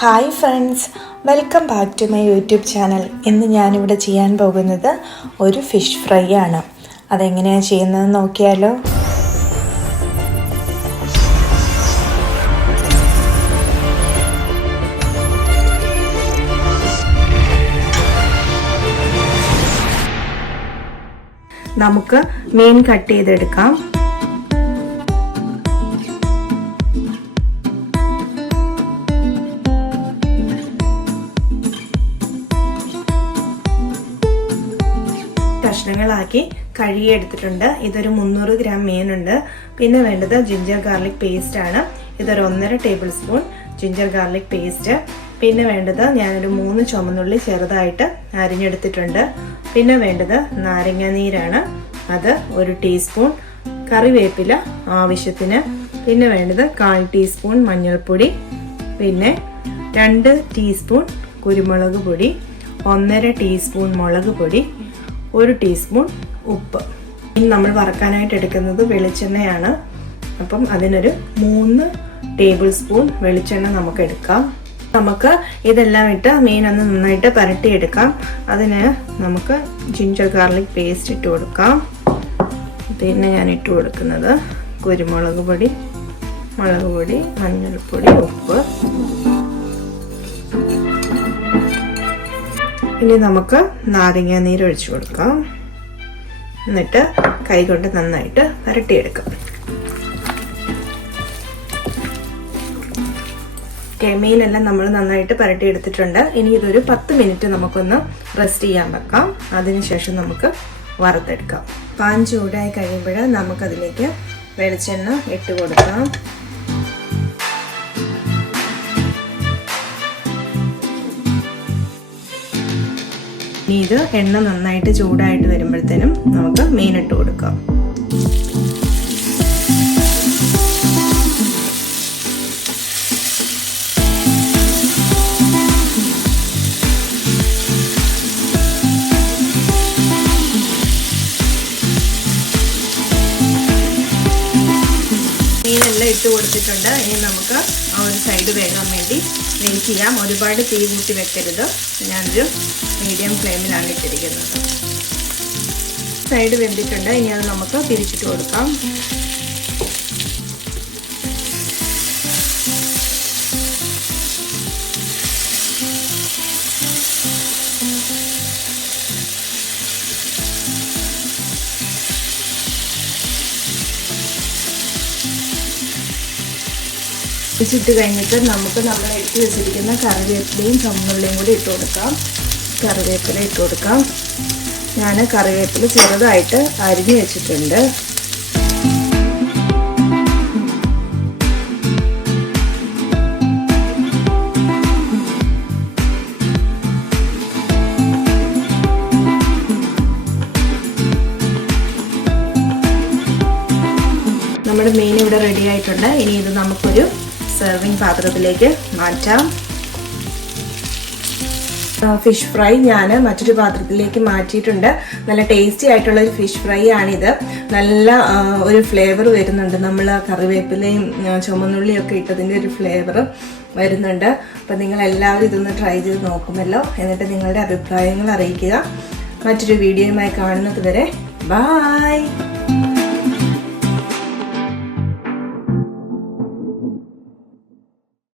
Hi friends, welcome back to my YouTube channel. ഇന്ന് ഞാനിവിടെ ചെയ്യാൻ പോകുന്നത് ഒരു ഫിഷ് ഫ്രൈ ആണ്. അതെങ്ങനെയാണ് ചെയ്യുന്നത് നോക്കിയാലോ. നമുക്ക് മീൻ കട്ട് ചെയ്തെടുക്കാം. കഷ്ണങ്ങളാക്കി കഴുകിയെടുത്തിട്ടുണ്ട്. ഇതൊരു 300 ഗ്രാം മീനുണ്ട്. പിന്നെ വേണ്ടത് ജിഞ്ചർ ഗാർലിക് പേസ്റ്റ് ആണ്. ഇതൊരു 1.5 table spoon ginger garlic paste. പിന്നെ വേണ്ടത് ഞാനൊരു 3 ചുമന്നുള്ളി ചെറുതായിട്ട് അരിഞ്ഞെടുത്തിട്ടുണ്ട്. പിന്നെ വേണ്ടത് നാരങ്ങ നീരാണ്, അത് 1 ടീസ്പൂൺ. കറിവേപ്പില ആവശ്യത്തിന്. പിന്നെ വേണ്ടത് 1/4 ടീസ്പൂൺ മഞ്ഞൾപ്പൊടി. പിന്നെ 2 ടീസ്പൂൺ കുരുമുളക് പൊടി, 1.5 ടീസ്പൂൺ മുളക് പൊടി, 1 ടീസ്പൂൺ ഉപ്പ്. ഇനി നമ്മൾ വറക്കാനായിട്ട് എടുക്കുന്നത് വെളിച്ചെണ്ണയാണ്. അപ്പം അതിനൊരു 3 ടേബിൾ സ്പൂൺ വെളിച്ചെണ്ണ നമുക്ക് എടുക്കാം. നമുക്ക് ഇതെല്ലാം ഇട്ട് മീനൊന്ന് നന്നായിട്ട് പരട്ടിയെടുക്കാം. അതിന് നമുക്ക് ജിഞ്ചർ ഗാർലിക് പേസ്റ്റ് ഇട്ട് കൊടുക്കാം. പിന്നെ ഞാൻ ഇട്ട് കൊടുക്കുന്നത് കുരുമുളക് പൊടി, മുളക് പൊടി, മഞ്ഞൾപ്പൊടി, ഉപ്പ്. ഇനി നമുക്ക് നാരങ്ങ നീര് ഒഴിച്ചു കൊടുക്കാം. എന്നിട്ട് കൈകൊണ്ട് നന്നായിട്ട് പരട്ടിയെടുക്കാം. മീനെല്ലാം നമ്മൾ നന്നായിട്ട് പരട്ടിയെടുത്തിട്ടുണ്ട്. ഇനി ഇതൊരു 10 മിനിറ്റ് നമുക്കൊന്ന് റെസ്റ്റ് ചെയ്യാൻ വെക്കാം. അതിനുശേഷം നമുക്ക് വറുത്തെടുക്കാം. പാൻ ചൂടായി കഴിയുമ്പോൾ നമുക്കതിലേക്ക് വെളിച്ചെണ്ണ ഇട്ട് കൊടുക്കാം. ഇനി ഇത് എണ്ണ നന്നായിട്ട് ചൂടായിട്ട് വരുമ്പോഴത്തേനും നമുക്ക് മീൻ ഇട്ട് കൊടുക്കാം. മീനെല്ലാം ഇട്ട് കൊടുത്തിട്ടുണ്ട്. ഇനി നമുക്ക് ആ ഒരു സൈഡ് വേകാൻ വേണ്ടി വെയിറ്റ് ചെയ്യാം. ഒരുപാട് തീ കൂട്ടി വെക്കരുത്. ഞാനൊരു മീഡിയം ഫ്ലെയിമിലാണ് ഇട്ടിരിക്കുന്നത്. സൈഡ് വെന്തിട്ടുണ്ട്. ഇനി അത് നമുക്ക് തിരിച്ചിട്ട് കൊടുക്കാം. തിരിച്ചിട്ട് കഴിഞ്ഞിട്ട് നമുക്ക് നമ്മൾ എടുത്ത് വെച്ചിരിക്കുന്ന കറിവേപ്പിലയും ചുമന്നുള്ളിയും കൂടി ഇട്ട് കൊടുക്കാം. കറിവേപ്പില ഇട്ട് കൊടുക്കാം. ഞാൻ കറിവേപ്പില ചെറുതായിട്ട് അരിഞ്ഞ് വെച്ചിട്ടുണ്ട്. നമ്മുടെ മീൻ ഇവിടെ റെഡി ആയിട്ടുണ്ട്. ഇനി ഇത് നമുക്കൊരു സെർവിങ് പാത്രത്തിലേക്ക് മാറ്റാം. ഫിഷ് ഫ്രൈ ഞാൻ മറ്റൊരു പാത്രത്തിലേക്ക് മാറ്റിയിട്ടുണ്ട്. നല്ല ടേസ്റ്റി ആയിട്ടുള്ള ഒരു ഫിഷ് ഫ്രൈ ആണിത്. നല്ല ഒരു ഫ്ലേവർ വരുന്നുണ്ട്. നമ്മൾ കറിവേപ്പിലയും ചുമന്നുള്ളിയും ഒക്കെ ഇട്ടതിൻ്റെ ഒരു ഫ്ലേവർ വരുന്നുണ്ട്. അപ്പം നിങ്ങൾ എല്ലാവരും ഇതൊന്ന് ട്രൈ ചെയ്ത് നോക്കുമല്ലോ. എന്നിട്ട് നിങ്ങളുടെ അഭിപ്രായങ്ങൾ അറിയിക്കുക. മറ്റൊരു വീഡിയോയുമായി കാണുന്നത് വരെ ബൈ.